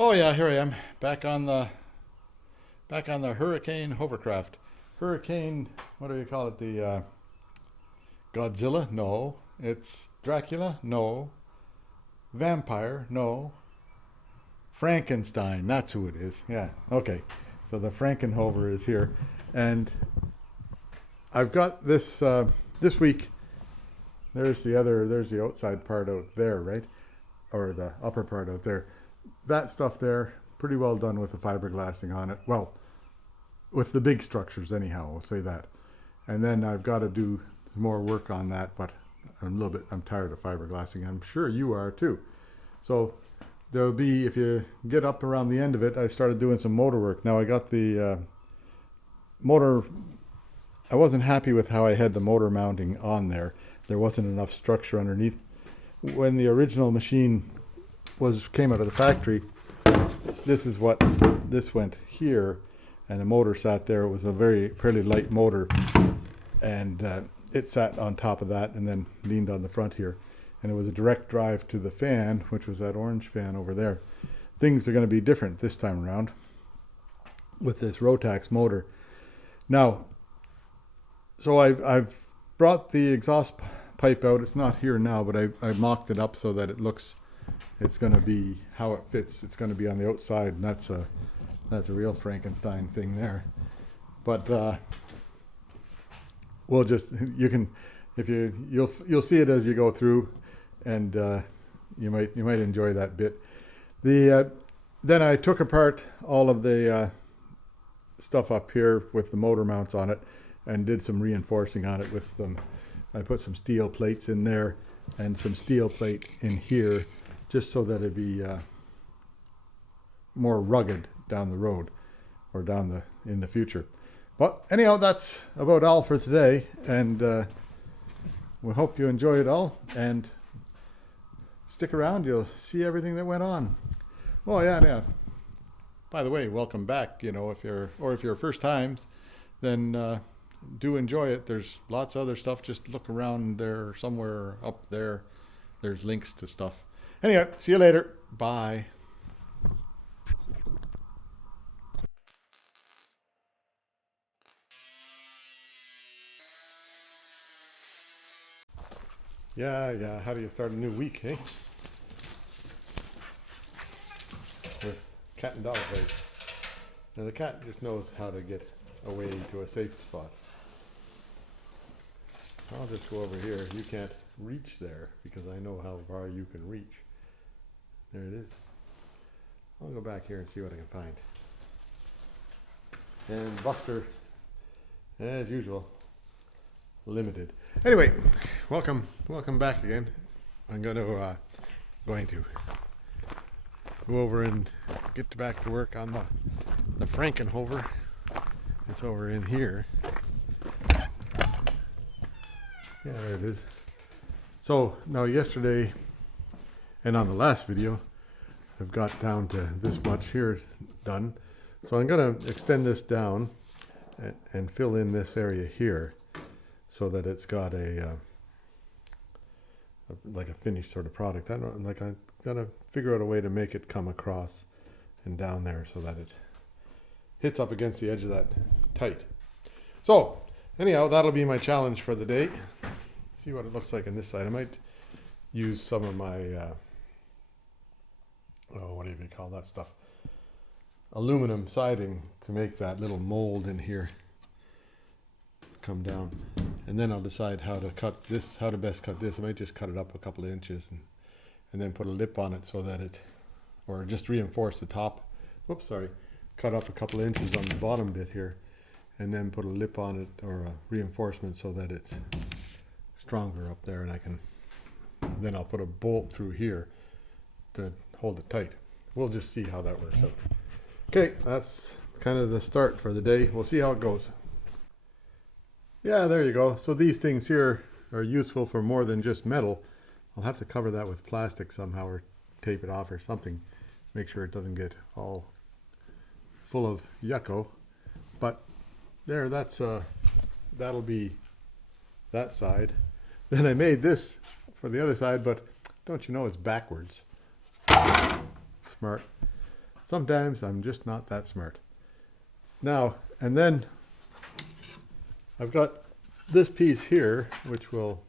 Oh yeah, here I am back on the Hurricane Hovercraft. Hurricane, what do you call it? The Godzilla? No. It's Dracula? No. Vampire? No. Frankenstein, that's who it is. Yeah. Okay. So the Franken-Hover is here, and I've got this this week. There's the outside part out there, right? Or the upper part out there. That stuff there, pretty well done with the fiberglassing on it. Well, with the big structures anyhow, I'll say that. And then I've got to do some more work on that, but I'm tired of fiberglassing. I'm sure you are too. So there'll be, if you get up around the end of it, I started doing some motor work. Now I got the motor, I wasn't happy with how I had the motor mounting on there. There wasn't enough structure underneath. When the original machine came out of the factory, this went here, and the motor sat there. It was a fairly light motor, and it sat on top of that and then leaned on the front here, and it was a direct drive to the fan, which was that orange fan over there. Things are going to be different this time around with this Rotax motor. Now, so I've brought the exhaust pipe out. It's not here now, but I mocked it up so that it's going to be how it fits. It's going to be on the outside, and that's a real Frankenstein thing there. But we'll just you'll see it as you go through, and you might enjoy that bit. Then I took apart all of the stuff up here with the motor mounts on it, and did some reinforcing on it with some. I put some steel plates in there and some steel plate in here, just so that it'd be more rugged down the road, or in the future. But anyhow, that's about all for today, and we hope you enjoy it all, and stick around. You'll see everything that went on. Oh yeah. By the way, welcome back. If you're first times, then do enjoy it. There's lots of other stuff. Just look around there somewhere up there. There's links to stuff. Anyway, see you later. Bye. Yeah. How do you start a new week, eh? With cat and dog fight. Now the cat just knows how to get away to a safe spot. I'll just go over here. You can't reach there because I know how far you can reach. There it is. I'll go back here and see what I can find. And Buster, as usual, limited. Anyway, welcome back again. I'm going to go over and get back to work on the Franken-Hover. It's over in here. Yeah, there it is. So now yesterday and on the last video, I've got down to this much here done. So I'm going to extend this down and fill in this area here so that it's got like a finished sort of product. I'm gonna figure out a way to make it come across and down there so that it hits up against the edge of that tight. So anyhow, that'll be my challenge for the day. See what it looks like on this side. I might use some of my what do you call that stuff? Aluminum siding to make that little mold in here come down. And then I'll decide how to best cut this. I might just cut it up a couple of inches and then put a lip on it so that or just reinforce the top. Whoops, sorry. Cut up a couple of inches on the bottom bit here, and then put a lip on it, or a reinforcement, so that it's stronger up there, and then I'll put a bolt through here to hold it tight. We'll just see how that works out. Okay, that's kind of the start for the day. We'll see how it goes. Yeah, there you go. So these things here are useful for more than just metal. I'll have to cover that with plastic somehow, or tape it off or something. Make sure it doesn't get all full of yucco. But there, that'll be that side. Then I made this for the other side, but don't you know it's backwards. Smart. Sometimes I'm just not that smart. Now, and then I've got this piece here, which will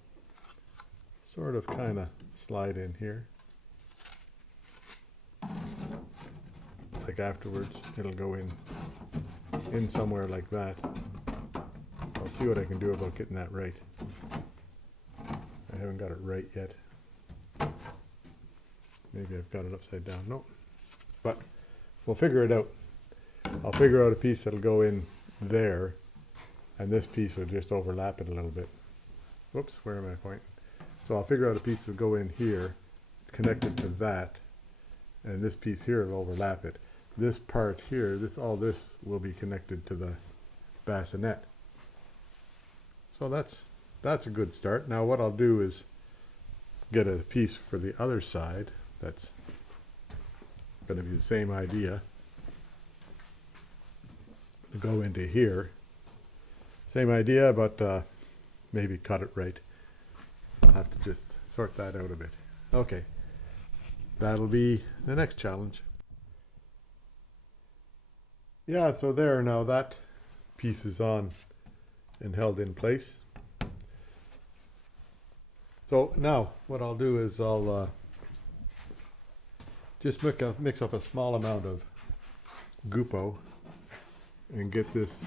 sort of kind of slide in here. Like afterwards, it'll go in somewhere like that. I'll see what I can do about getting that right. I haven't got it right yet. Maybe I've got it upside down. Nope. But we'll figure it out. I'll figure out a piece that'll go in there, and this piece will just overlap it a little bit. Whoops, where am I pointing? So I'll figure out a piece that'll go in here, connected to that, and this piece here will overlap it. This part here, all this will be connected to the bassinet. So that's a good start. Now what I'll do is get a piece for the other side that's going to be the same idea to go into here. Same idea, but maybe cut it right. I'll have to just sort that out a bit. Okay, that'll be the next challenge. Yeah, so there, now that piece is on and held in place. So now what I'll do is I'll just mix up a small amount of Gupo and get this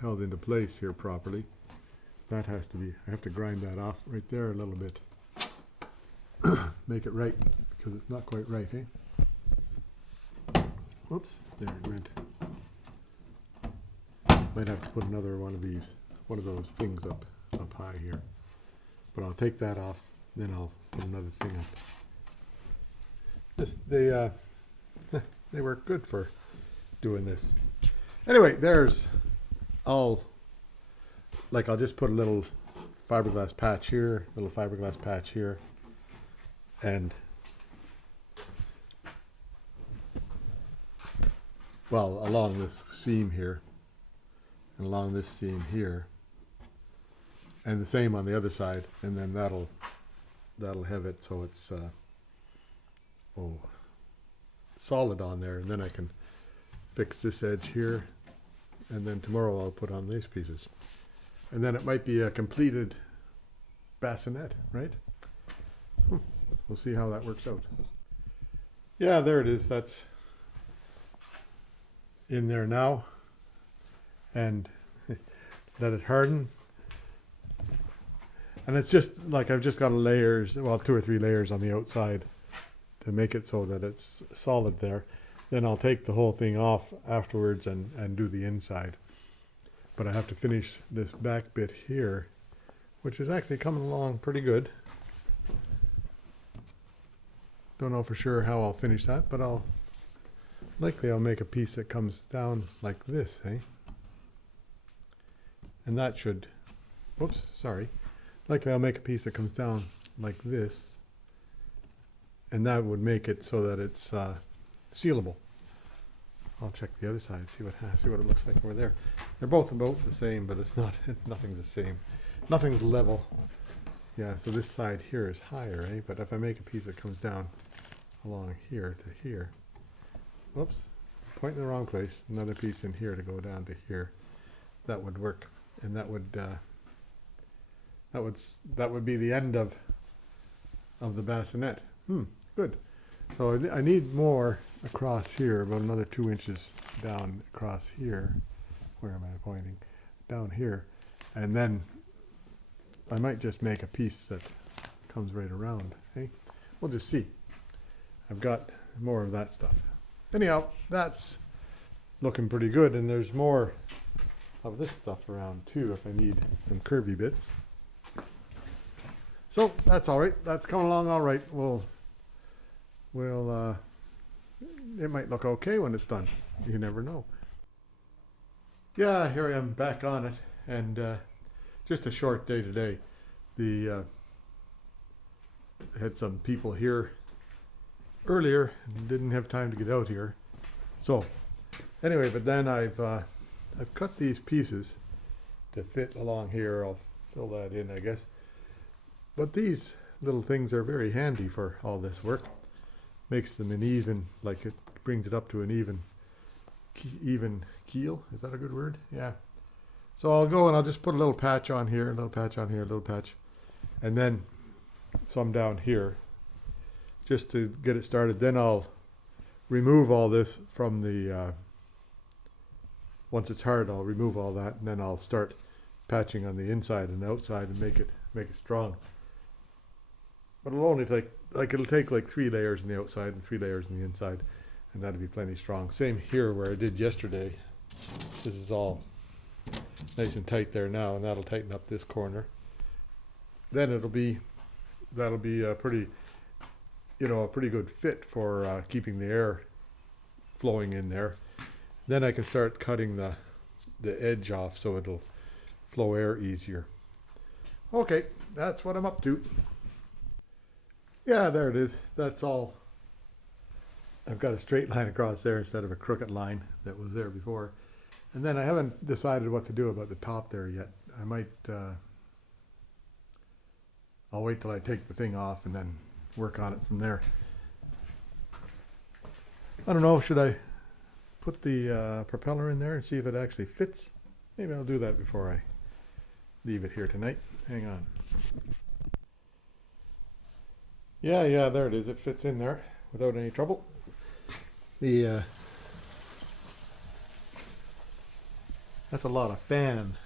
held into place here properly. That has to be, I have to grind that off right there a little bit. Make it right, because it's not quite right, eh? Whoops, there it went. Might have to put another one of those things up high here. But I'll take that off, then I'll put another thing up. They work good for doing this. Anyway, I'll just put a little fiberglass patch here, and well, along this seam here, and along this seam here, and the same on the other side, and then that'll have it so it's solid on there, and then I can fix this edge here, and then tomorrow I'll put on these pieces, and then it might be a completed bassinet, right? We'll see how that works out. Yeah, there it is. That's in there now, and let it harden. And it's just like I've just got layers, well, 2 or 3 layers on the outside to make it so that it's solid there. Then I'll take the whole thing off afterwards and do the inside. But I have to finish this back bit here, which is actually coming along pretty good. Don't know for sure how I'll finish that, but I'll make a piece that comes down like this, eh? And that should, whoops, sorry. Likely I'll make a piece that comes down like this, and that would make it so that it's sealable. I'll check the other side, see what it looks like over there. They're both about the same, but it's not. Nothing's the same. Nothing's level. Yeah, so this side here is higher, eh? But if I make a piece that comes down along here to here, whoops, pointing in the wrong place. Another piece in here to go down to here. That would work, and that would be the end of the bassinet. Good. So I need more across here, about another 2 inches down across here. Where am I pointing? Down here. And then I might just make a piece that comes right around. Hey, we'll just see. I've got more of that stuff. Anyhow, that's looking pretty good, and there's more of this stuff around too if I need some curvy bits. So that's all right. That's coming along all right. It might look okay when it's done. You never know. Yeah, here I am back on it, and just a short day today. I had some people here earlier and didn't have time to get out here. So anyway, but then I've cut these pieces to fit along here. I'll fill that in, I guess. But these little things are very handy for all this work. makes them an even, like it brings it up to an even keel. Is that a good word? Yeah. So I'll go and I'll just put a little patch on here, a little patch on here, a little patch, and then some down here, just to get it started. Then I'll remove all this from the, once it's hard, I'll remove all that, and then I'll start patching on the inside and the outside and make it strong. But it'll only take, it'll take like 3 layers on the outside and 3 layers on the inside, and that'll be plenty strong. Same here where I did yesterday. This is all nice and tight there now, and that'll tighten up this corner. Then that'll be a pretty, a pretty good fit for keeping the air flowing in there. Then I can start cutting the edge off so it'll flow air easier. Okay, that's what I'm up to. Yeah, there it is. That's all. I've got a straight line across there instead of a crooked line that was there before. And then I haven't decided what to do about the top there yet. I might, I'll wait till I take the thing off and then work on it from there. I don't know, should I put the propeller in there and see if it actually fits? Maybe I'll do that before I leave it here tonight. Hang on. Yeah, there it is. It fits in there without any trouble. That's a lot of fan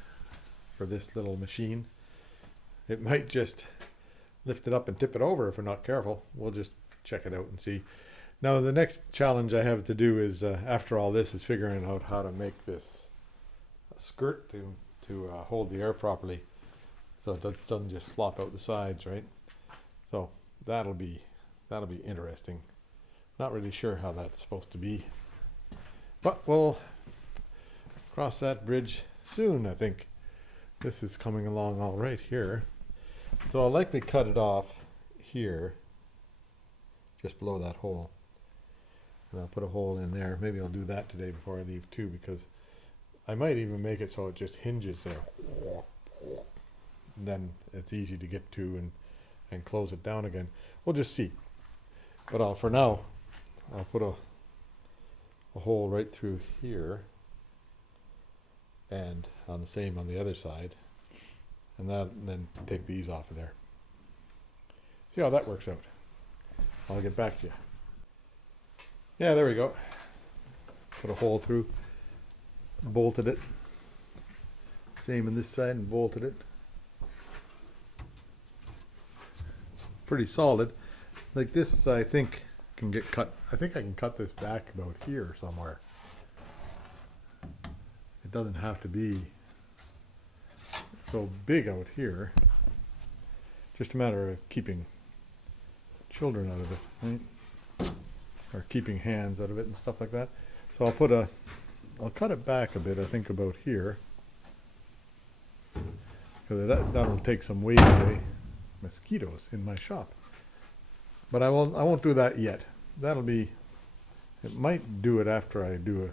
for this little machine. It might just lift it up and tip it over if we're not careful. We'll just check it out and see. Now the next challenge I have to do is, after all this, is figuring out how to make this skirt to hold the air properly, so it doesn't just flop out the sides, right? So that'll be interesting. Not really sure how that's supposed to be, but we'll cross that bridge soon, I think. This is coming along all right here. So I'll likely cut it off here, just below that hole. And I'll put a hole in there. Maybe I'll do that today before I leave too, because I might even make it so it just hinges there. And then it's easy to get to and close it down again. We'll just see. But for now, I'll put a hole right through here, and on the same on the other side, and then take these off of there. See how that works out. I'll get back to you. Yeah, there we go. Put a hole through, bolted it. Same on this side, and bolted it. Pretty solid. Like this, I think can get cut. I think I can cut this back about here somewhere. It doesn't have to be so big out here. Just a matter of keeping children out of it, right? Or keeping hands out of it and stuff like that. So I'll cut it back a bit, I think about here. Because that'll take some weight away. Mosquitoes in my shop. But I won't do that yet. It might do it after I do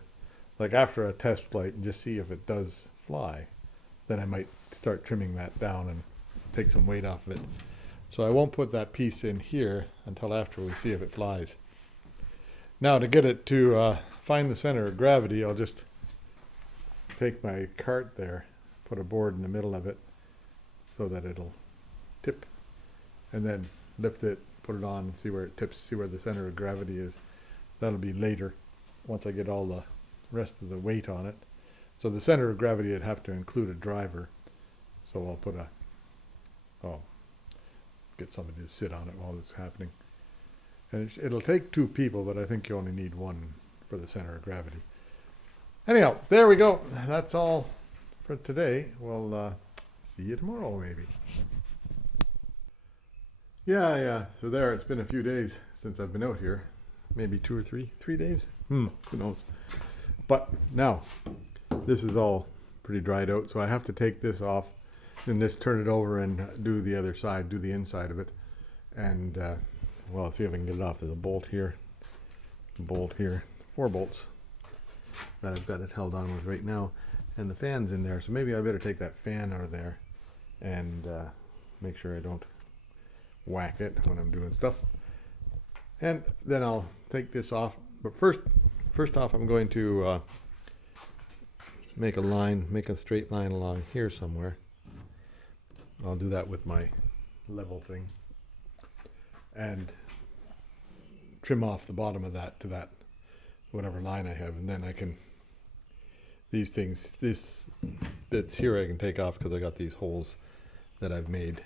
after a test flight and just see if it does fly. Then I might start trimming that down and take some weight off of it. So I won't put that piece in here until after we see if it flies. Now to get it to find the center of gravity, I'll just take my cart there, put a board in the middle of it so that it'll tip, and then lift it, put it on, see where it tips, see where the center of gravity is. That'll be later, once I get all the rest of the weight on it. So the center of gravity would have to include a driver. So I'll put get somebody to sit on it while it's happening. And it'll take 2 people, but I think you only need 1 for the center of gravity. Anyhow, there we go. That's all for today. We'll see you tomorrow, maybe. Yeah. So there, it's been a few days since I've been out here. Maybe 2 or 3 days. Who knows? But now, this is all pretty dried out, so I have to take this off and just turn it over and do the other side, do the inside of it. And, well, let's see if I can get it off. There's a bolt here, 4 bolts that I've got it held on with right now. And the fan's in there, so maybe I better take that fan out of there and make sure I don't whack it when I'm doing stuff. And then I'll take this off. But first off, I'm going to make a straight line along here somewhere. I'll do that with my level thing. And trim off the bottom of that to that whatever line I have, and then I can, these things, this bits here I can take off because I got these holes that I've made.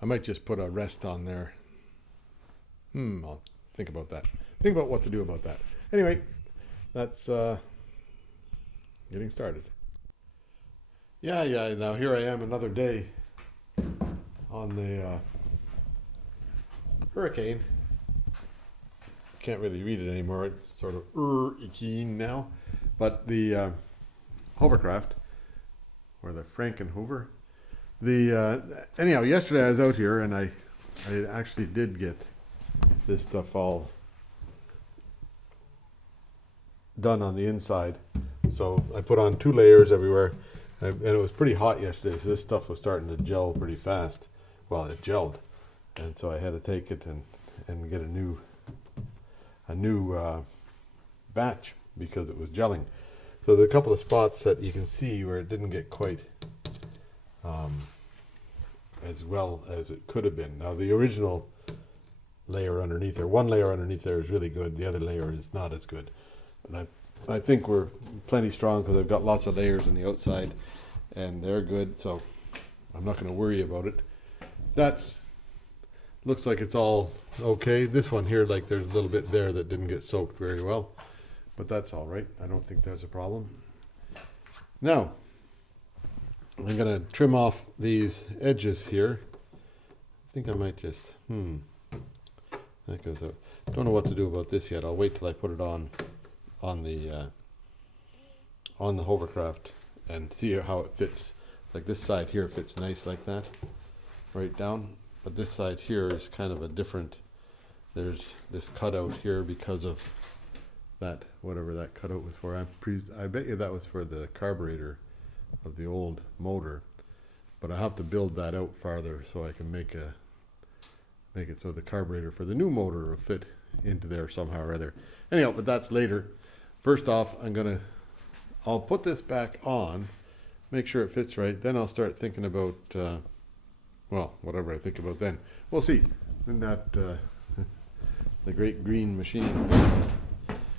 I might just put a rest on there. I'll think about that. Think about what to do about that. Anyway, that's getting started. Yeah, now here I am another day on the Hurricane. Can't really read it anymore. It's sort of now. But the Hovercraft, or the Franken-Hover. Anyhow, yesterday I was out here and I actually did get this stuff all done on the inside. So I put on 2 layers everywhere, and it was pretty hot yesterday, so this stuff was starting to gel pretty fast. Well, it gelled, and so I had to take it and get a new batch because it was gelling. So there's a couple of spots that you can see where it didn't get quite as well as it could have been. Now the original layer underneath there, one layer underneath there is really good, the other layer is not as good. And I think we're plenty strong because I've got lots of layers on the outside and they're good, so I'm not going to worry about it. Looks like it's all okay. This one here, like there's a little bit there that didn't get soaked very well, but that's all right. I don't think there's a problem. Now, I'm going to trim off these edges here. I think I might just, that goes out. Don't know what to do about this yet. I'll wait till I put it on the Hovercraft and see how it fits. Like this side here fits nice like that, right down. But this side here is kind of a different, there's this cutout here because of that, whatever that cutout was for. I bet you that was for the carburetor of the old motor. But I have to build that out farther so I can make it so the carburetor for the new motor will fit into there somehow or other. Anyhow, but that's later. First off, I'll put this back on, make sure it fits right, then I'll start thinking about, well, whatever I think about then. We'll see. In that, the great green machine.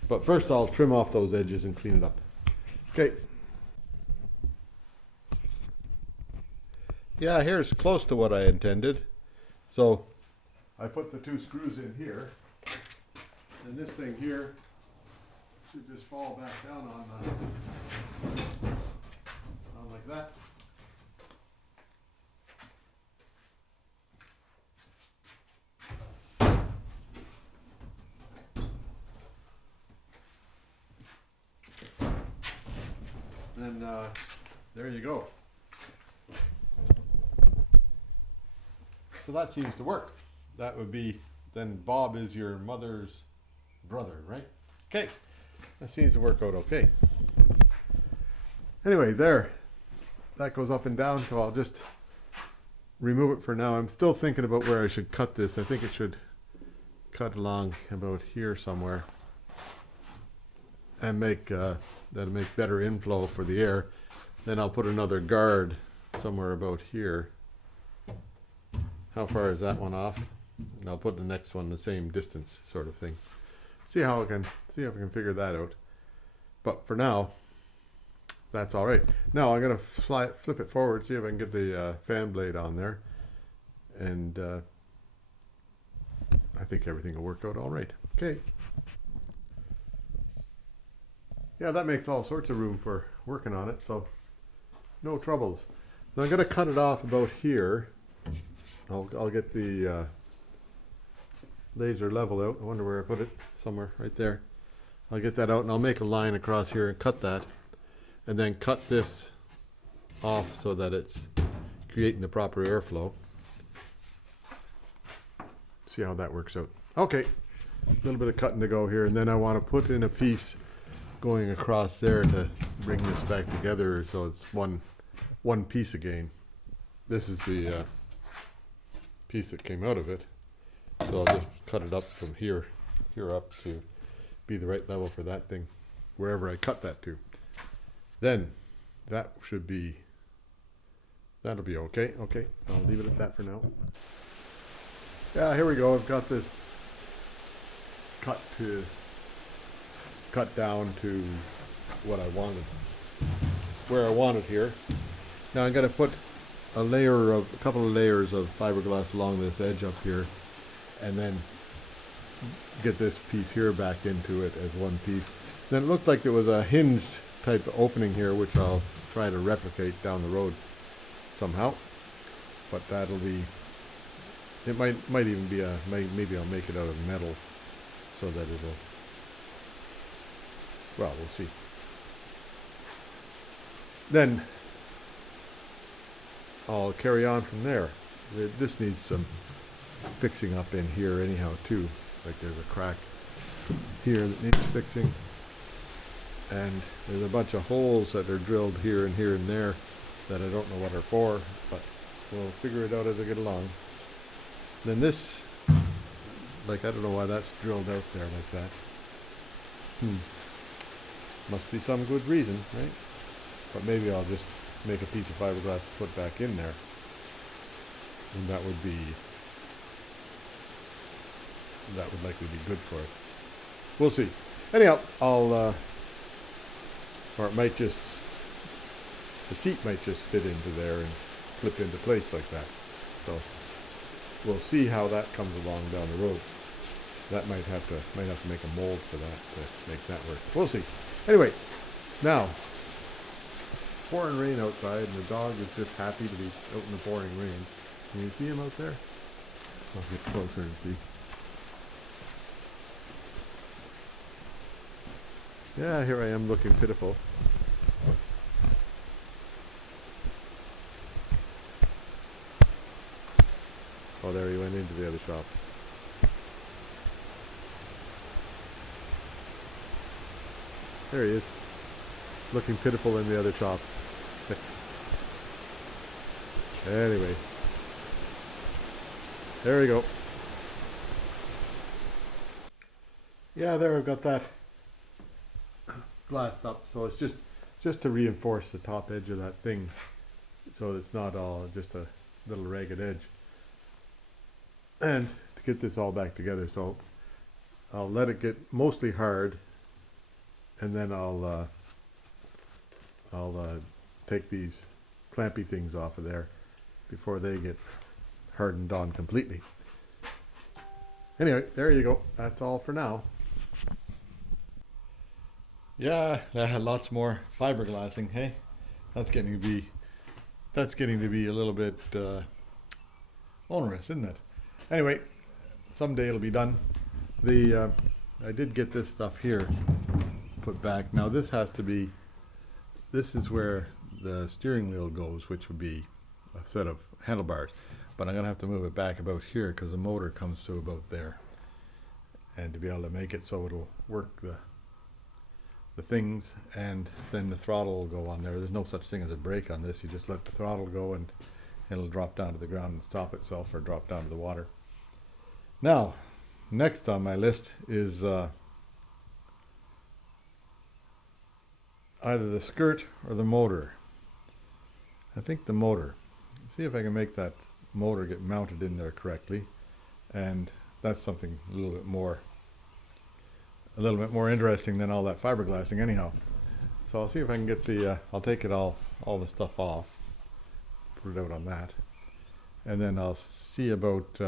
But first I'll trim off those edges and clean it up. Okay. Yeah, here's close to what I intended. So I put the 2 screws in here, and this thing here should just fall back down on like that. And there you go. So that seems to work. That would be, then Bob is your mother's brother, right? Okay, that seems to work out okay. Anyway, there, that goes up and down, so I'll just remove it for now. I'm still thinking about where I should cut this. I think it should cut along about here somewhere and that'll make better inflow for the air. Then I'll put another guard somewhere about here. How far is that one off? And I'll put the next one the same distance, sort of thing. See if I can figure that out. But for now, that's all right. Now I'm gonna flip it forward, see if I can get the fan blade on there, and I think everything will work out all right. Okay. Yeah, that makes all sorts of room for working on it, so no troubles. Now I'm gonna cut it off about here. I'll get the laser level out. I wonder where I put it. Somewhere right there. I'll get that out and I'll make a line across here and cut that, and then cut this off so that it's creating the proper airflow. See how that works out. Okay, a little bit of cutting to go here, and then I want to put in a piece going across there to bring this back together so it's one piece again. This is the piece that came out of it, So I'll just cut it up from here up to be the right level for that thing, wherever I cut that to. Then that should be, that'll be okay. Okay, I'll leave it at that for now. Yeah, here we go. I've got this cut down to what I wanted, where I want it here. Now I'm going to put a couple of layers of fiberglass along this edge up here, and then get this piece here back into it as one piece. Then it looked like there was a hinged type of opening here, which I'll try to replicate down the road somehow. But that'll be, it might even be maybe I'll make it out of metal so that it'll, well, we'll see. Then I'll carry on from there. This needs some fixing up in here anyhow too. Like there's a crack here that needs fixing, and there's a bunch of holes that are drilled here and there that I don't know what are for, but we'll figure it out as I get along. Then this, like, I don't know why that's drilled out there like that. Must be some good reason, right? But maybe I'll just make a piece of fiberglass to put back in there, and that would likely be good for it. We'll see. Anyhow, or it might just, the seat might just fit into there and flip into place like that. So we'll see how that comes along down the road. That might have to make a mold for that to make that work. We'll see. Anyway, now pouring rain outside, and the dog is just happy to be out in the pouring rain. Can you see him out there? I'll get closer and see. Yeah, here I am looking pitiful. Oh, there he went into the other shop. There he is, looking pitiful in the other shop. Anyway, there we go. Yeah, there I've got that glassed up, so it's just to reinforce the top edge of that thing, so it's not all just a little ragged edge, and to get this all back together. So I'll let it get mostly hard, and then I'll take these clampy things off of there before they get hardened on completely. Anyway, there you go. That's all for now. Yeah, I had lots more fiberglassing. Hey, that's getting to be a little bit onerous, isn't it? Anyway, someday it'll be done. I did get this stuff here put back. Now this is where the steering wheel goes, which would be a set of handlebars. But I'm gonna have to move it back about here because the motor comes to about there, and to be able to make it so it'll work the things, and then the throttle will go on there. There's no such thing as a brake on this. You just let the throttle go and it'll drop down to the ground and stop itself, or drop down to the water. Now, next on my list is either the skirt or the motor. I think the motor. See if I can make that motor get mounted in there correctly, and that's something a little bit more interesting than all that fiberglassing anyhow. So I'll see if I can get I'll take it all the stuff off, put it out on that, and then I'll see about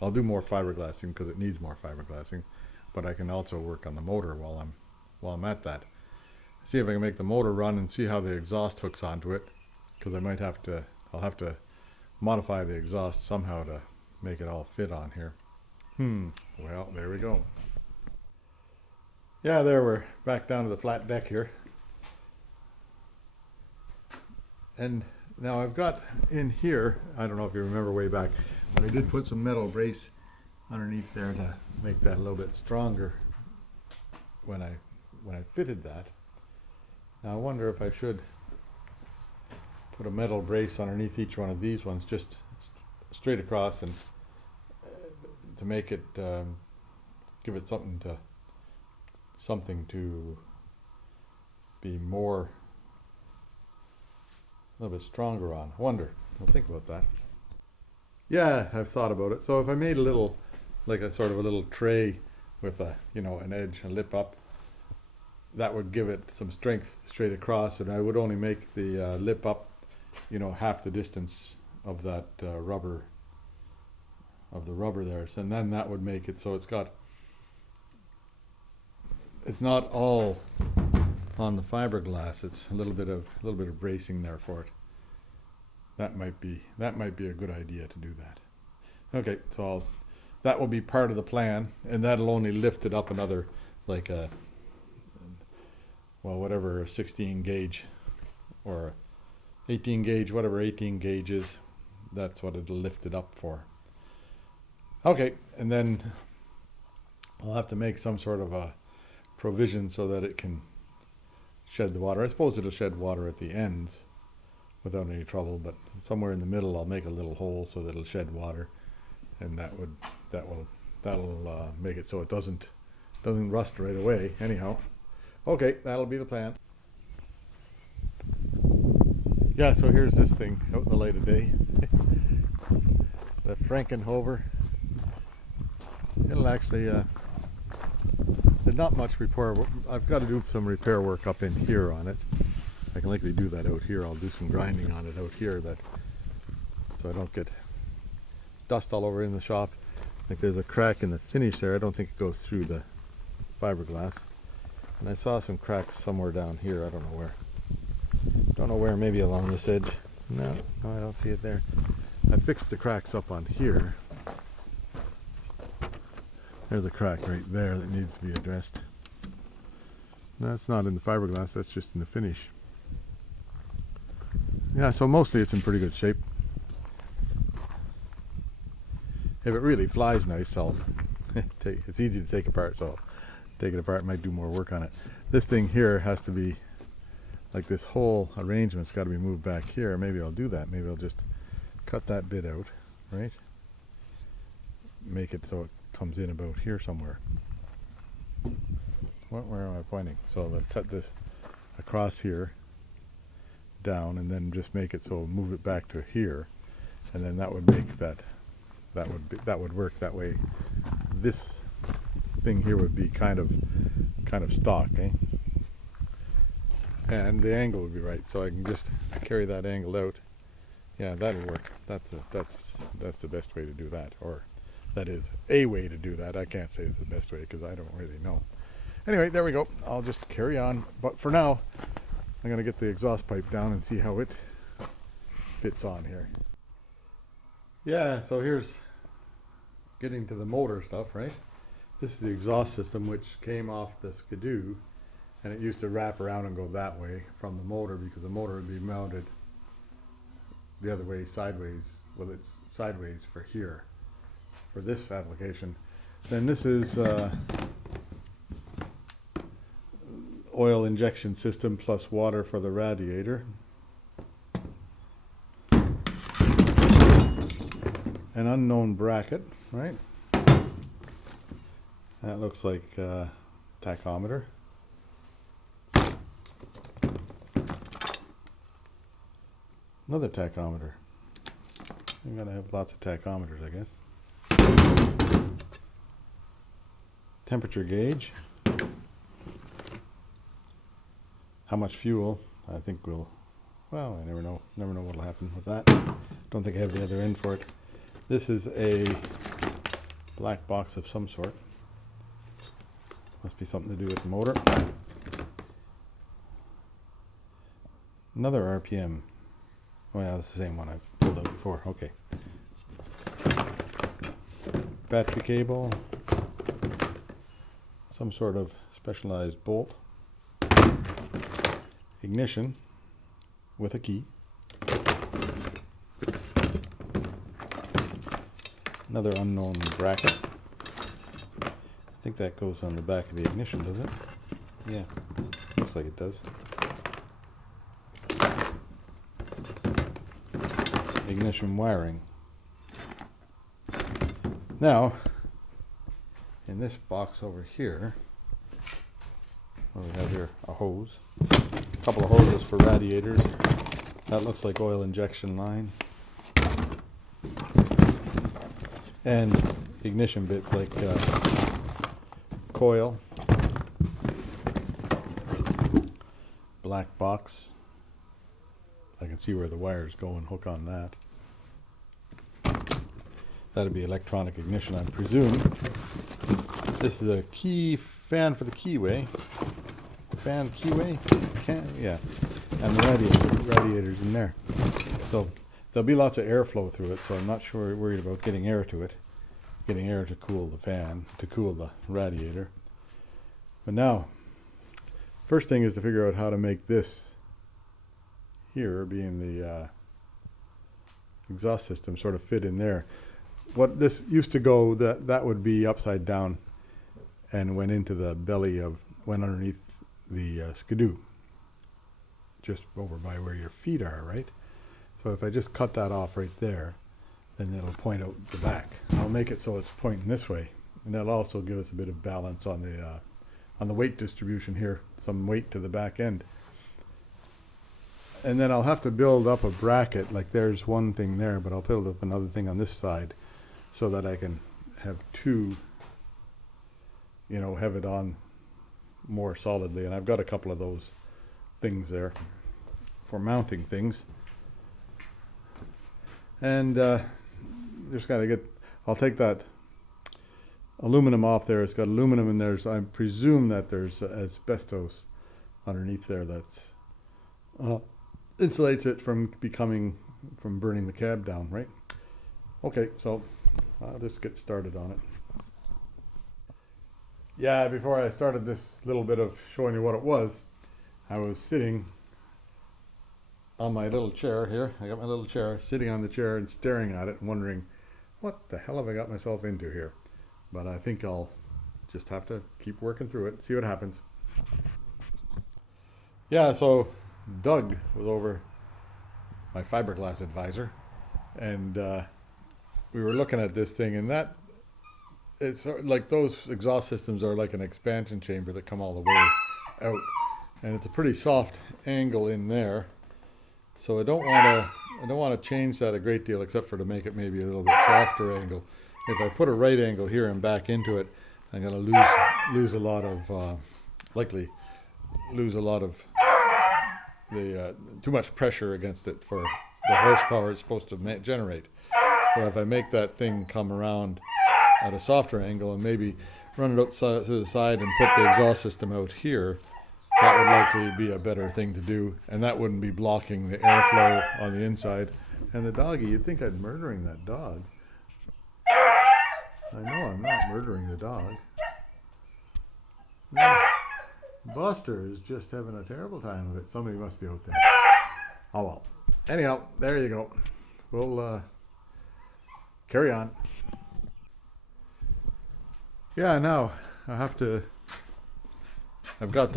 I'll do more fiberglassing because it needs more fiberglassing, but I can also work on the motor while I'm at that. See if I can make the motor run and see how the exhaust hooks onto it, because I'll have to modify the exhaust somehow to make it all fit on here. Well, there we go. Yeah, there we're back down to the flat deck here. And now I've got in here, I don't know if you remember way back, but I did put some metal brace underneath there to make that a little bit stronger when I fitted that. Now I wonder if I should put a metal brace underneath each one of these ones, just straight across, and to make it, give it something to be more, a little bit stronger on. I wonder, I'll think about that. Yeah, I've thought about it. So if I made a little, like a sort of a little tray with a, an edge, a lip up, that would give it some strength straight across, and I would only make the lip up, half the distance of that rubber, there. So, and then that would make it so it's not all on the fiberglass. It's a little bit of bracing there for it. That might be a good idea to do that. Okay, so that will be part of the plan, and that'll only lift it up another, like a, well, whatever, a 16 gauge or 18 gauge, whatever 18 gauge is, that's what it'll lift it up for. Okay, and then I'll have to make some sort of a provision so that it can shed the water. I suppose it'll shed water at the ends without any trouble, but somewhere in the middle I'll make a little hole so that it'll shed water, and that'll make it so it doesn't rust right away. Anyhow, okay, that'll be the plan. Yeah, so here's this thing out in the light of day. The Franken-Hover. It'll actually, there's not much repair. I've got to do some repair work up in here on it. I can likely do that out here. I'll do some grinding on it out here, so I don't get dust all over in the shop. Like there's a crack in the finish there. I don't think it goes through the fiberglass. And I saw some cracks somewhere down here. I don't know where. Maybe along this edge. No, I don't see it there. I fixed the cracks up on here. There's a crack right there that needs to be addressed. That's not in the fiberglass, that's just in the finish. Yeah, so mostly it's in pretty good shape. If it really flies nice, I'll it's easy to take apart, so I'll take it apart. Might do more work on it. This thing here has to be, like this whole arrangement's got to be moved back here. Maybe I'll do that. Maybe I'll just cut that bit out, right? Make it so it comes in about here somewhere. Where am I pointing? So I'll cut this across here, down, and then just make it so move it back to here, and then that would make that would work that way. This thing here would be kind of stock, eh? And the angle would be right, so I can just carry that angle out. Yeah, that'll work. That's the best way to do that, or that is a way to do that. I can't say it's the best way because I don't really know. Anyway, there we go. I'll just carry on. But for now, I'm going to get the exhaust pipe down and see how it fits on here. Yeah, so here's getting to the motor stuff, right? This is the exhaust system, which came off the skidoo, and it used to wrap around and go that way from the motor, because the motor would be mounted the other way, sideways. Well, it's sideways for here, for this application. Then this is oil injection system plus water for the radiator. An unknown bracket, right? That looks like tachometer. Another tachometer. I'm gonna have lots of tachometers, I guess. Temperature gauge. How much fuel? I think well, I never know. Never know what'll happen with that. Don't think I have the other end for it. This is a black box of some sort. Must be something to do with the motor. Another RPM. Oh yeah, that's the same one I've pulled out before. Okay. Battery cable. Some sort of specialized bolt. Ignition with a key. Another unknown bracket. I think that goes on the back of the ignition, does it? Yeah, looks like it does. Ignition wiring. Now, in this box over here, what do we have here? A hose. A couple of hoses for radiators. That looks like oil injection line. And ignition bits like coil. Black box. I can see where the wires go and hook on that. That'd be electronic ignition, I presume. This is a key fan for the keyway. Fan keyway? Yeah. And the radiator's in there. So there'll be lots of airflow through it, so I'm not sure worried about getting air to it. Getting air to cool the fan, to cool the radiator. But now, first thing is to figure out how to make this here, being the exhaust system, sort of fit in there. What this used to go, that would be upside down and went into the belly of, went underneath the skidoo, just over by where your feet are, right? So if I just cut that off right there, then it'll point out the back. I'll make it so it's pointing this way, and that'll also give us a bit of balance on the weight distribution here, some weight to the back end. And then I'll have to build up a bracket, like there's one thing there, but I'll build up another thing on this side so that I can have two, you know, have it on more solidly. And I've got a couple of those things there for mounting things. And just gotta get, I'll take that aluminum off there. It's got aluminum in there, so I presume that there's asbestos underneath there that's insulates it from burning the cab down, right? Okay, so I'll just get started on it. Yeah, before I started this little bit of showing you what it was, I was sitting on my little chair here. I got my little chair, sitting on the chair and staring at it and wondering, what the hell have I got myself into here? But I think I'll just have to keep working through it, see what happens. Yeah, so Doug was over, my fiberglass advisor, and we were looking at this thing, and that, it's like those exhaust systems are like an expansion chamber that come all the way out, and it's a pretty soft angle in there. So I don't want to change that a great deal, except for to make it maybe a little bit softer angle. If I put a right angle here and back into it, I'm going to lose a lot of likely lose a lot of the too much pressure against it for the horsepower it's supposed to generate. So if I make that thing come around at a softer angle and maybe run it outside to the side and put the exhaust system out here, that would likely be a better thing to do, and that wouldn't be blocking the airflow on the inside. And the doggy, you'd think I'm murdering that dog. I know I'm not murdering the dog. No. Buster is just having a terrible time of it. Somebody must be out there. Oh well. Anyhow, there you go. We'll carry on. Yeah, now I've got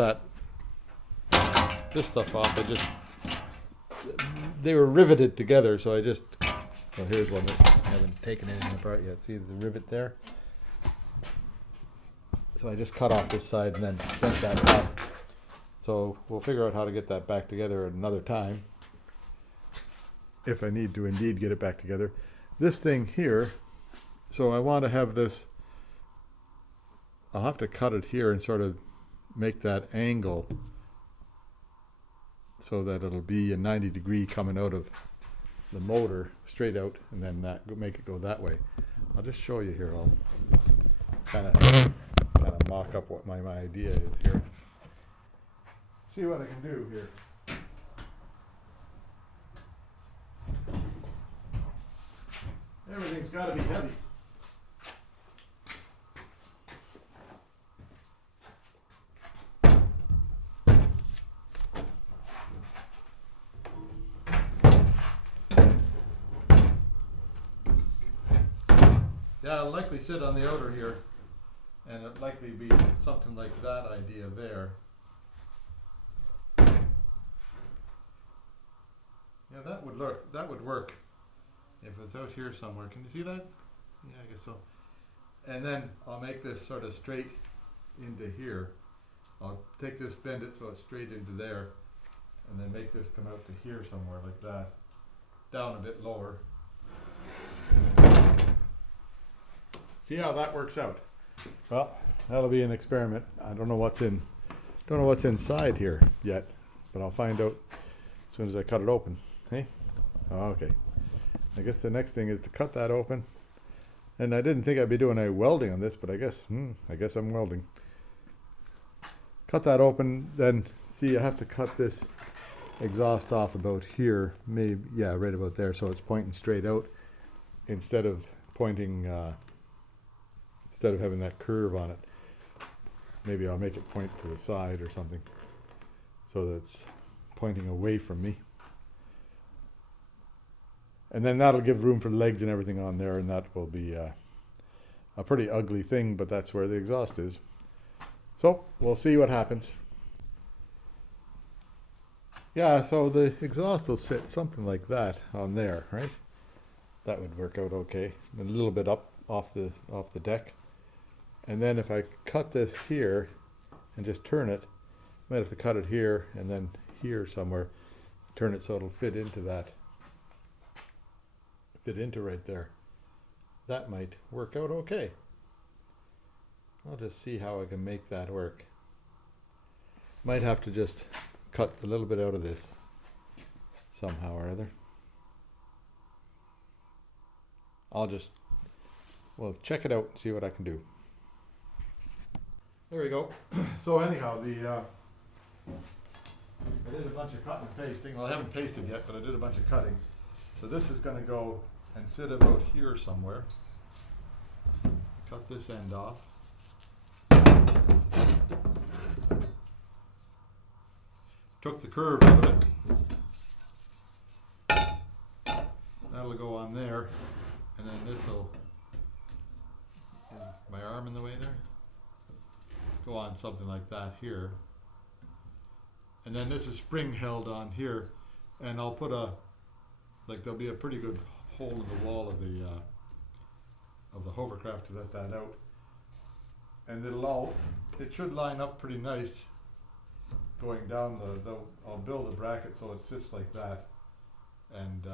this stuff off. They were riveted together, so well, here's one that I haven't taken anything apart yet. See the rivet there? So I just cut off this side and then sent that out. So we'll figure out how to get that back together at another time, if I need to indeed get it back together. This thing here, so I want to have this, I'll have to cut it here and sort of make that angle so that it'll be a 90-degree coming out of the motor straight out, and then make it go that way. I'll just show you here. I'll kind of mock up what my idea is here. See what I can do here. Everything's got to be heavy. Yeah, it'll likely sit on the outer here, and it'll likely be something like that idea there. Yeah, that would work if it's out here somewhere. Can you see that? Yeah, I guess so. And then I'll make this sort of straight into here. I'll take this, bend it so it's straight into there, and then make this come out to here somewhere like that, down a bit lower. See how that works out. Well, that'll be an experiment. I don't know what's inside here yet, but I'll find out as soon as I cut it open. Hey? Oh, okay. I guess the next thing is to cut that open. And I didn't think I'd be doing any welding on this, but I guess I'm welding. Cut that open, then see I have to cut this exhaust off about here, maybe, yeah, right about there, so it's pointing straight out instead of pointing, instead of having that curve on it. Maybe I'll make it point to the side or something so that it's pointing away from me. And then that'll give room for legs and everything on there, and that will be a pretty ugly thing, but that's where the exhaust is. So we'll see what happens. Yeah, so the exhaust will sit something like that on there, right? That would work out okay. And a little bit up off the deck. And then if I cut this here and just turn it, I might have to cut it here and then here somewhere, turn it so it'll fit into that. Fit into right there. That might work out okay. I'll just see how I can make that work. Might have to just cut a little bit out of this somehow or other. We'll check it out and see what I can do. There we go. So anyhow, I did a bunch of cutting and pasting. Well, I haven't pasted yet, but I did a bunch of cutting. So this is going to go and sit about here somewhere. Cut this end off. Took the curve out of it. That'll go on there, and then this will, my arm in the way there, go on something like that here. And then this is spring held on here, and I'll put there'll be a pretty good hole in the wall of the Hovercraft to let that out. And it should line up pretty nice going down I'll build a bracket so it sits like that and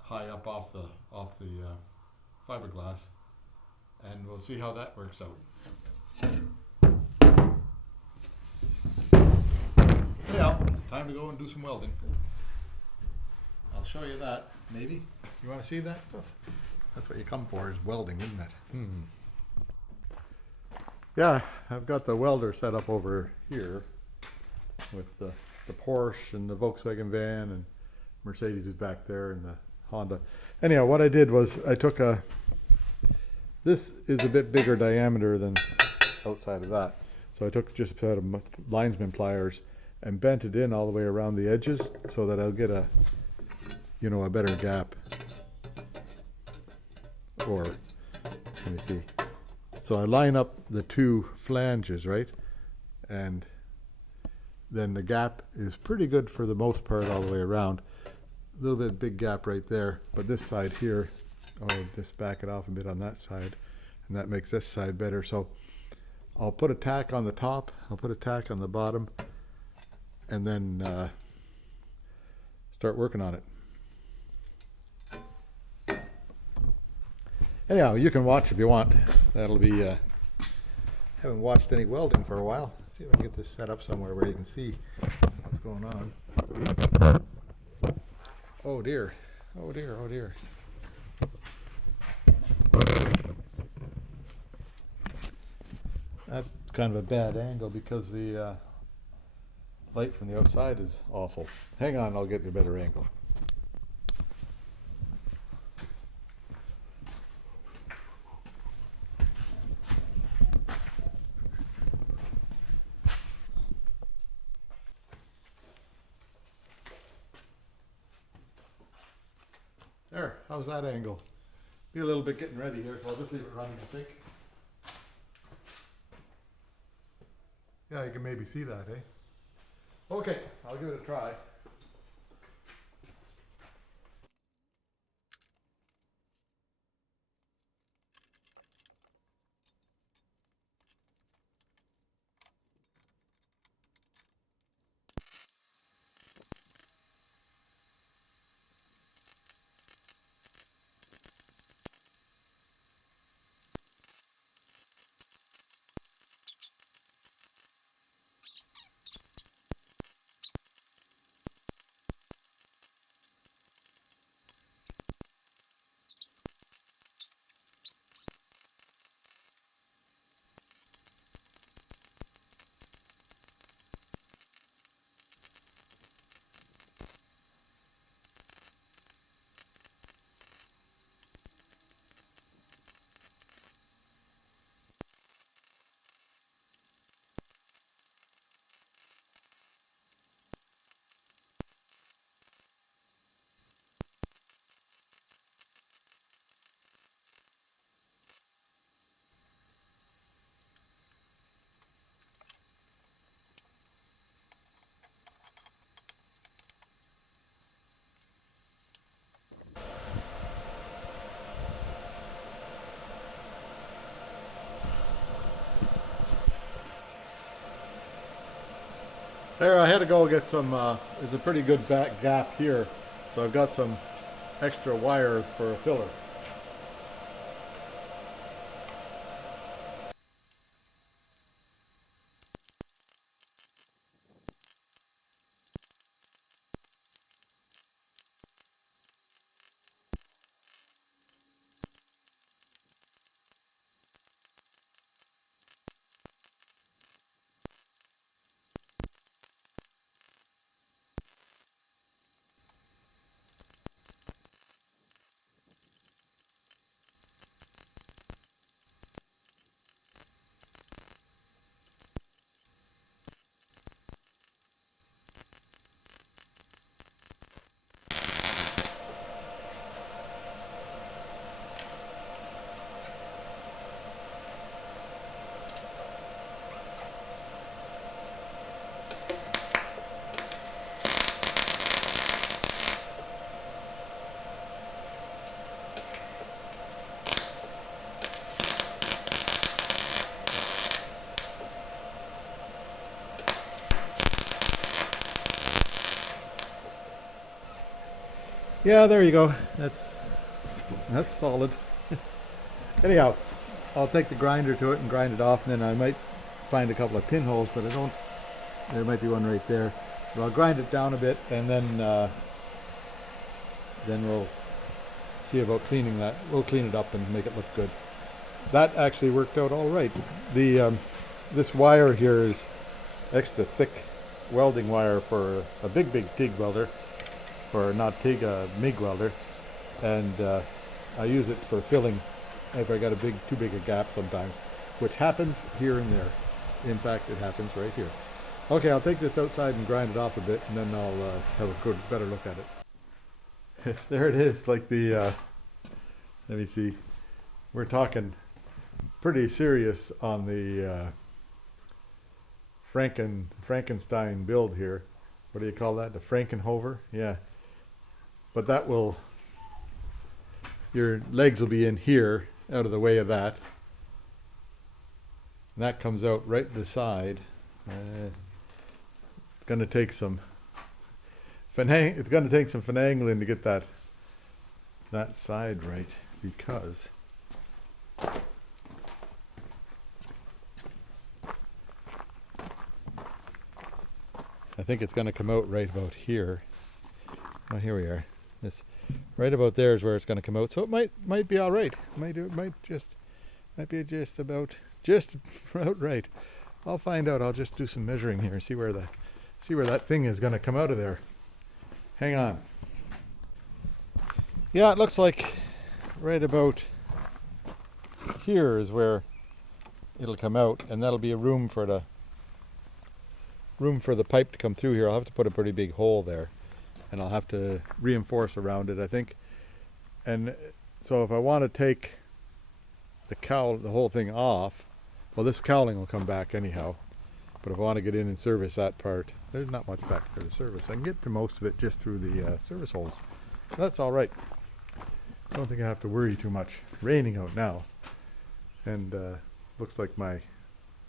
high up off the fiberglass, and we'll see how that works out. Yeah, time to go and do some welding. I'll show you that, maybe. You want to see that stuff? That's what you come for, is welding, isn't it? Yeah, I've got the welder set up over here with the Porsche and the Volkswagen van, and Mercedes is back there, and the Honda. Anyhow, what I did was I took this is a bit bigger diameter than outside of that. So I took just a set of linesman pliers and bent it in all the way around the edges so that I'll get a better gap. Or, let me see. So I line up the two flanges, right? And then the gap is pretty good for the most part all the way around. A little bit big gap right there, but this side here, I'll just back it off a bit on that side, and that makes this side better. So I'll put a tack on the top, I'll put a tack on the bottom, and then start working on it. Anyhow, you can watch if you want. That'll be, haven't watched any welding for a while. Let's see if I can get this set up somewhere where you can see what's going on. Oh dear, oh dear, oh dear. That's kind of a bad angle because the light from the outside is awful. Hang on, I'll get you a better angle. There, how's that angle? Be a little bit getting ready here, so I'll just leave it running, I think. Yeah, you can maybe see that, eh? Okay, I'll give it a try. There, I had to go get some, there's a pretty good back gap here, so I've got some extra wire for a filler. Yeah, there you go. That's solid. Anyhow, I'll take the grinder to it and grind it off, and then I might find a couple of pinholes, but I don't. There might be one right there. But I'll grind it down a bit, and then we'll see about cleaning that. We'll clean it up and make it look good. That actually worked out all right. The this wire here is extra thick welding wire for a big TIG welder, or not TIG, MIG welder, and I use it for filling if I got too big a gap sometimes, which happens here and there. In fact, it happens right here. Okay, I'll take this outside and grind it off a bit, and then I'll have a better look at it. There it is, like the, let me see, we're talking pretty serious on the Frankenstein build here. What do you call that? The Franken-Hover? Yeah. But that will, your legs will be in here, out of the way of that. And that comes out right the side. It's going to take some finagling to get that side right, because I think it's going to come out right about here. Oh, here we are. This right about there is where it's going to come out. So it might be all right. Might be just about right. I'll find out. I'll just do some measuring here and see where that thing is going to come out of there. Hang on. Yeah, it looks like right about here is where it'll come out, and that'll be a room for the pipe to come through here. I'll have to put a pretty big hole there, and I'll have to reinforce around it, I think. And so if I want to take the whole thing off, well, this cowling will come back anyhow. But if I want to get in and service that part, there's not much back there to service. I can get to most of it just through the service holes. That's all right. I don't think I have to worry too much. Raining out now, and looks like my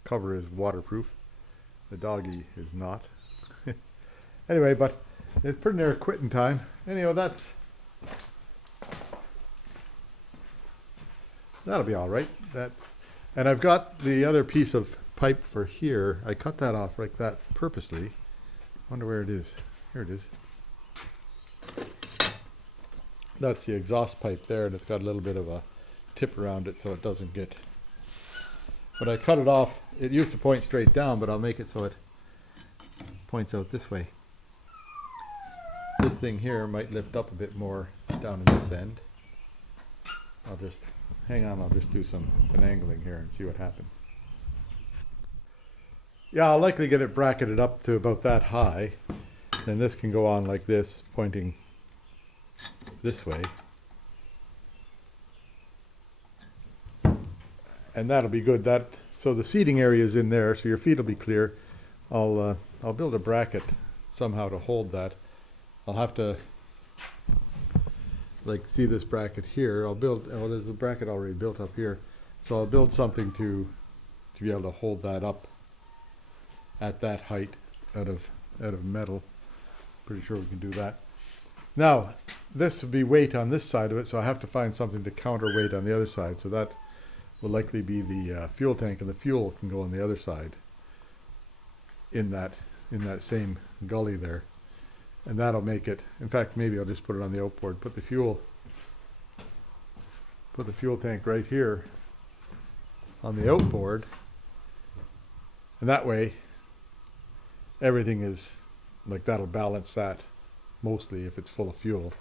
cover is waterproof. The doggy is not. Anyway, but it's pretty near quitting time. Anyway, that'll be all right. And I've got the other piece of pipe for here. I cut that off like that purposely. Wonder where it is. Here it is. That's the exhaust pipe there, and it's got a little bit of a tip around it so it doesn't get. But I cut it off. It used to point straight down, but I'll make it so it points out this way. This thing here might lift up a bit more down in this end. I'll just hang on. I'll just do some finagling here and see what happens. Yeah, I'll likely get it bracketed up to about that high. Then this can go on like this, pointing this way. And that'll be good. So the seating area is in there, so your feet will be clear. I'll build a bracket somehow to hold that. I'll have to see this bracket here. There's a bracket already built up here. So I'll build something to be able to hold that up at that height, out of metal. Pretty sure we can do that. Now, this would be weight on this side of it, so I have to find something to counterweight on the other side. So that will likely be the fuel tank, and the fuel can go on the other side in that same gully there. And that'll make it, in fact, maybe I'll just put it on the outboard, put the fuel tank right here on the outboard, and that way everything is like, that'll balance that mostly if it's full of fuel.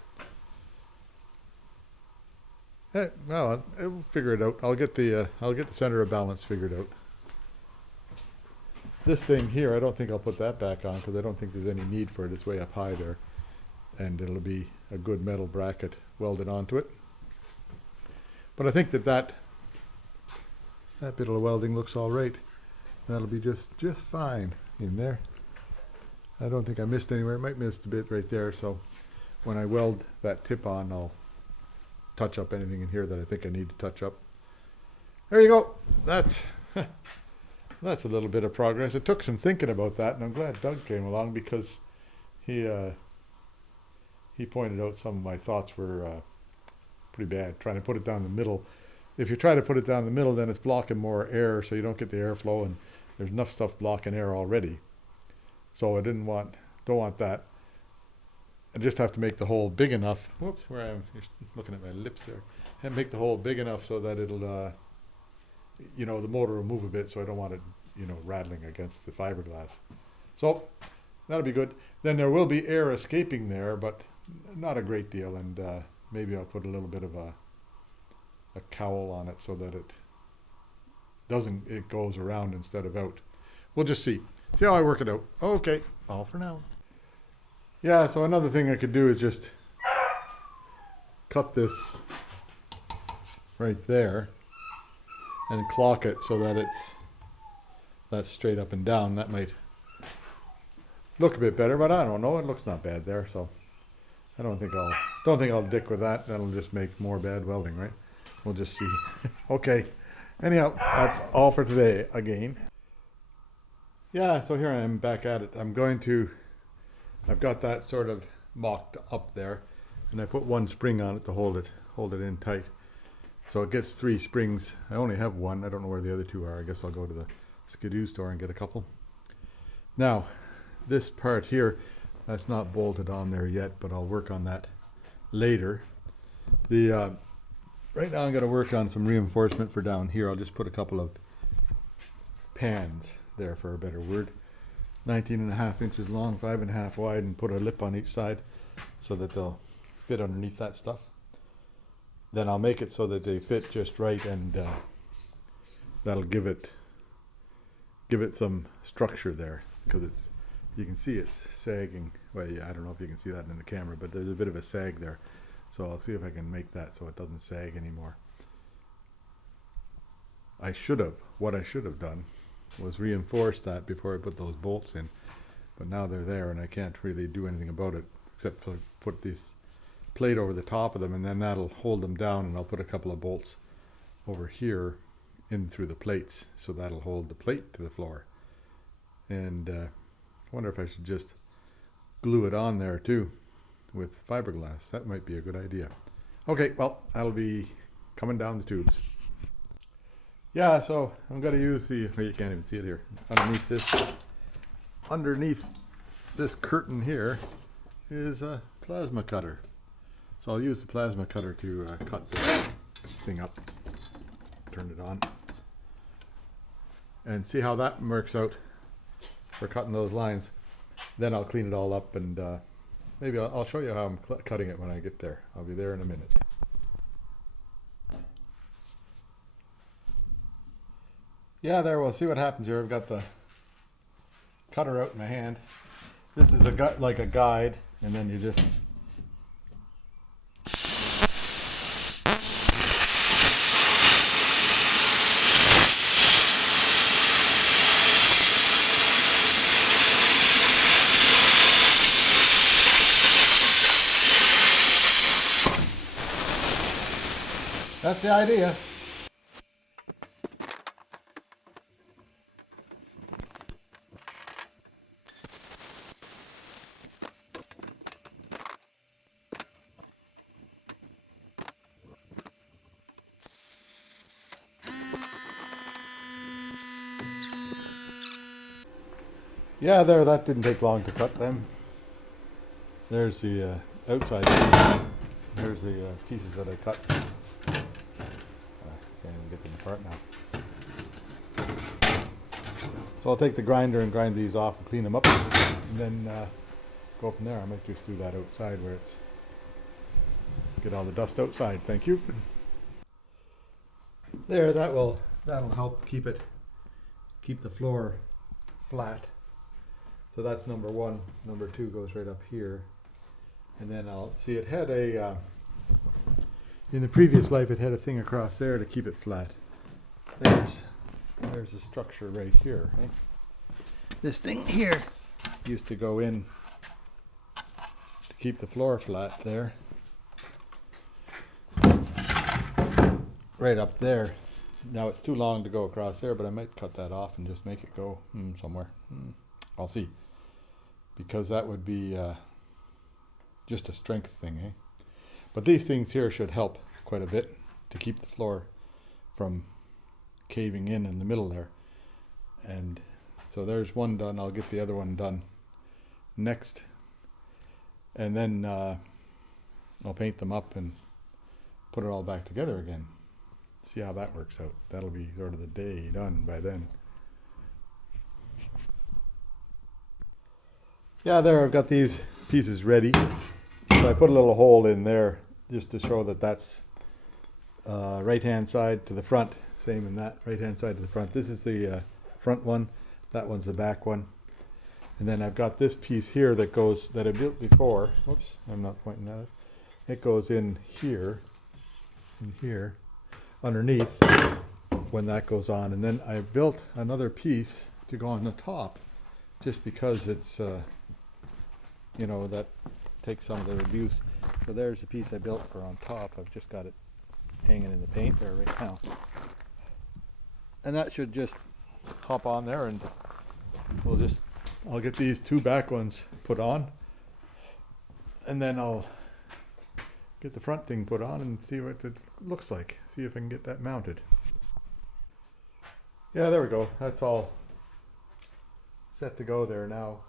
Well, we'll figure it out. I'll get the center of balance figured out. This thing here, I don't think I'll put that back on because I don't think there's any need for it. It's way up high there, and it'll be a good metal bracket welded onto it. But I think that bit of welding looks all right. That'll be just fine in there. I don't think I missed anywhere. I might miss a bit right there, so when I weld that tip on, I'll touch up anything in here that I think I need to touch up. There you go. That's a little bit of progress. It took some thinking about that, and I'm glad Doug came along because he pointed out some of my thoughts were pretty bad. Trying to put it down the middle. If you try to put it down the middle, then it's blocking more air, so you don't get the airflow, and there's enough stuff blocking air already. So I don't want that. I just have to make the hole big enough. Whoops, where I am, you're looking at my lips there. And make the hole big enough so that it'll, the motor will move a bit, so I don't want it, rattling against the fiberglass. So that'll be good. Then there will be air escaping there, but not a great deal. And maybe I'll put a little bit of a cowl on it so that it goes around instead of out. We'll just see how I work it out. Okay, all for now. Yeah, so another thing I could do is just cut this right there and clock it so that that's straight up and down. That might look a bit better, but I don't know. It looks not bad there, so I don't think I'll dick with that. That'll just make more bad welding, right? We'll just see. Okay. Anyhow, that's all for today again. Yeah, so here I am back at it. I've got that sort of mocked up there, and I put one spring on it to hold it in tight. So it gets 3 springs. I only have one. I don't know where the other 2 are. I guess I'll go to the Skidoo store and get a couple. Now, this part here, that's not bolted on there yet, but I'll work on that later. Right now I'm going to work on some reinforcement for down here. I'll just put a couple of pans there, for a better word. 19.5 inches long, 5.5 wide, and put a lip on each side so that they'll fit underneath that stuff. Then I'll make it so that they fit just right, and that'll give it some structure there, because you can see it's sagging. Well, yeah, I don't know if you can see that in the camera, but there's a bit of a sag there. So I'll see if I can make that so it doesn't sag anymore. What I should have done was reinforce that before I put those bolts in, but now they're there and I can't really do anything about it except for put this plate over the top of them, and then that'll hold them down, and I'll put a couple of bolts over here in through the plates, so that'll hold the plate to the floor. And I wonder if I should just glue it on there too with fiberglass. That might be a good idea. Okay, well, that'll be coming down the tubes. Yeah, so I'm going to use well, you can't even see it here. Underneath this curtain here is a plasma cutter. So I'll use the plasma cutter to cut this thing up. Turn it on. And see how that works out for cutting those lines. Then I'll clean it all up, and maybe I'll show you how I'm cutting it when I get there. I'll be there in a minute. Yeah, there, we'll see what happens here. I've got the cutter out in my hand. This is like a guide, and then you just that's the idea. Yeah, there, that didn't take long to cut them. There's the outside piece. There's the pieces that I cut. Can't even get them apart now. So I'll take the grinder and grind these off and clean them up, and then go from there. I might just do that outside where it's get all the dust outside. Thank you. There, that'll help keep the floor flat. So that's number one. Number two goes right up here, and then I'll see it had a in the previous life it had a thing across there to keep it flat. There's a structure right here. Right? This thing here used to go in to keep the floor flat there. Right up there. Now it's too long to go across there, but I might cut that off and just make it go somewhere. I'll see. Because that would be just a strength thing, eh? But these things here should help quite a bit to keep the floor from caving in the middle there. And so there's one done. I'll get the other one done next. And then I'll paint them up and put it all back together again. See how that works out. That'll be sort of the day done by then. Yeah, there I've got these pieces ready. So I put a little hole in there just to show that that's right hand side to the front. Same in that, right hand side to the front. This is the front one, that one's the back one. And then I've got this piece here that I built before. Whoops, I'm not pointing that out. It goes in here, underneath when that goes on. And then I built another piece to go on the top just because it's that takes some of the abuse. So there's the piece I built for on top. I've just got it hanging in the paint there right now. And that should just hop on there, and I'll get these two back ones put on, and then I'll get the front thing put on and see what it looks like. See if I can get that mounted. Yeah, there we go. That's all set to go there now.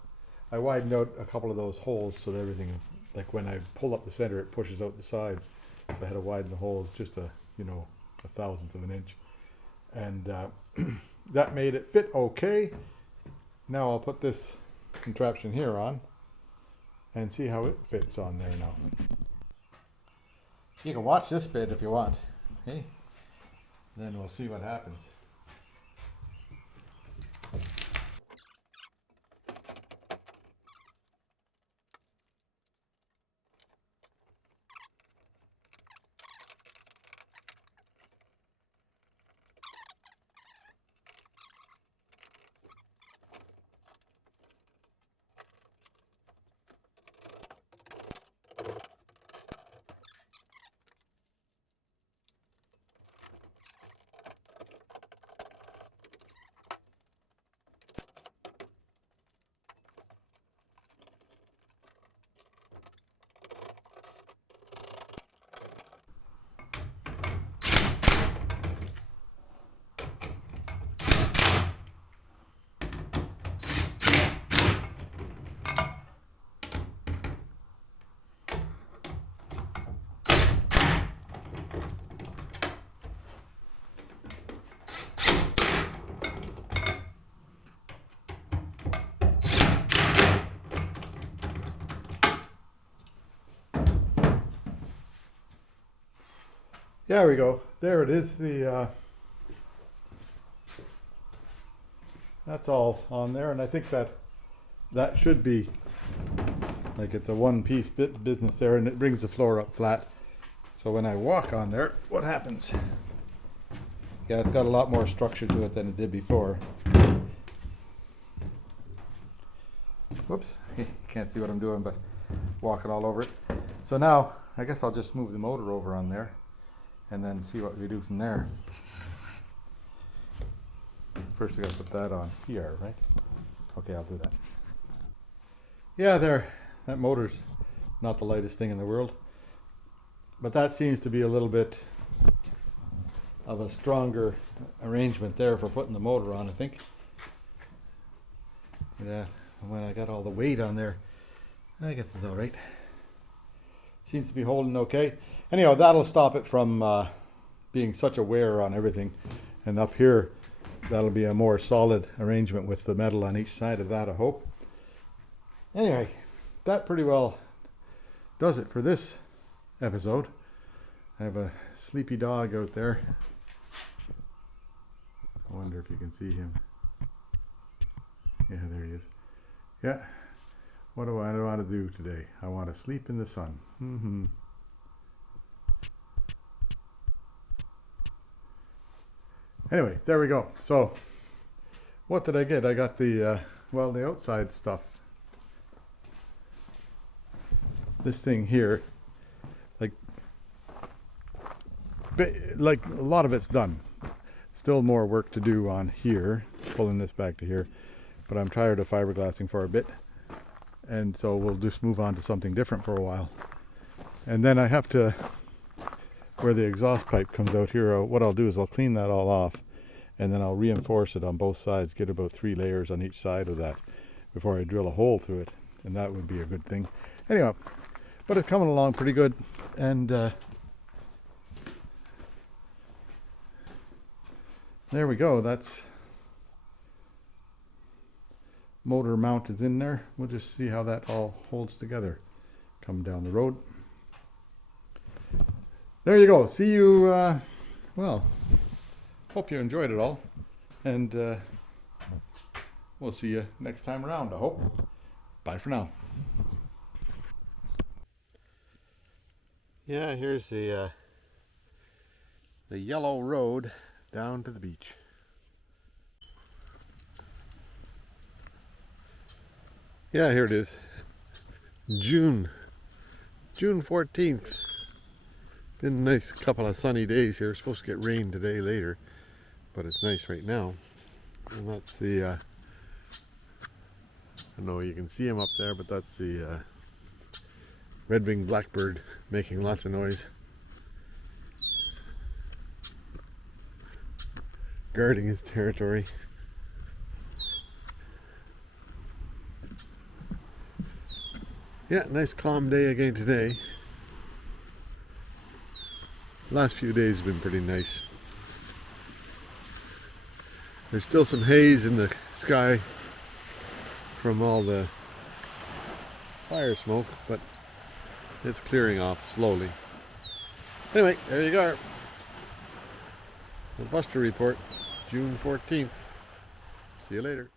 I widened out a couple of those holes so that everything, like when I pull up the center, it pushes out the sides. So I had to widen the holes just a thousandth of an inch. And that made it fit okay. Now I'll put this contraption here on and see how it fits on there now. You can watch this bit if you want. Okay? Then we'll see what happens. There we go. There it is. That's all on there, and I think that should be like it's a one-piece business there, and it brings the floor up flat. So when I walk on there, what happens? Yeah, it's got a lot more structure to it than it did before. Whoops, you can't see what I'm doing, but walking all over it. So now, I guess I'll just move the motor over on there and then see what we do from there. First I gotta put that on here, right? Okay, I'll do that. Yeah, there, that motor's not the lightest thing in the world, but that seems to be a little bit of a stronger arrangement there for putting the motor on, I think. Yeah, when I got all the weight on there, I guess it's all right. Seems to be holding okay. Anyhow, that'll stop it from being such a wear on everything. And up here, that'll be a more solid arrangement with the metal on each side of that, I hope. Anyway, that pretty well does it for this episode. I have a sleepy dog out there. I wonder if you can see him. Yeah, there he is. Yeah. What do I want to do today? I want to sleep in the sun. Anyway, there we go. So, what did I get? I got the, well, the outside stuff. This thing here, like a lot of it's done. Still more work to do on here, pulling this back to here. But I'm tired of fiberglassing for a bit. And so we'll just move on to something different for a while. And then I have to, where the exhaust pipe comes out here, what I'll do is I'll clean that all off, and then I'll reinforce it on both sides, get about 3 layers on each side of that before I drill a hole through it. And that would be a good thing. Anyway, but it's coming along pretty good. And there we go. That's motor mount is in there. We'll just see how that all holds together come down the road. There you go. See you, well, hope you enjoyed it all, and we'll see you next time around, I hope. Bye for now. Yeah, here's the yellow road down to the beach. Yeah, here it is. June 14th. Been a nice couple of sunny days here. Supposed to get rain today later, but it's nice right now. And that's the, I don't know, you can see him up there, but that's the red-winged blackbird making lots of noise. Guarding his territory. Yeah, nice calm day again today. Last few days have been pretty nice. There's still some haze in the sky from all the fire smoke, but it's clearing off slowly. Anyway, there you go. The Buster Report, June 14th. See you later.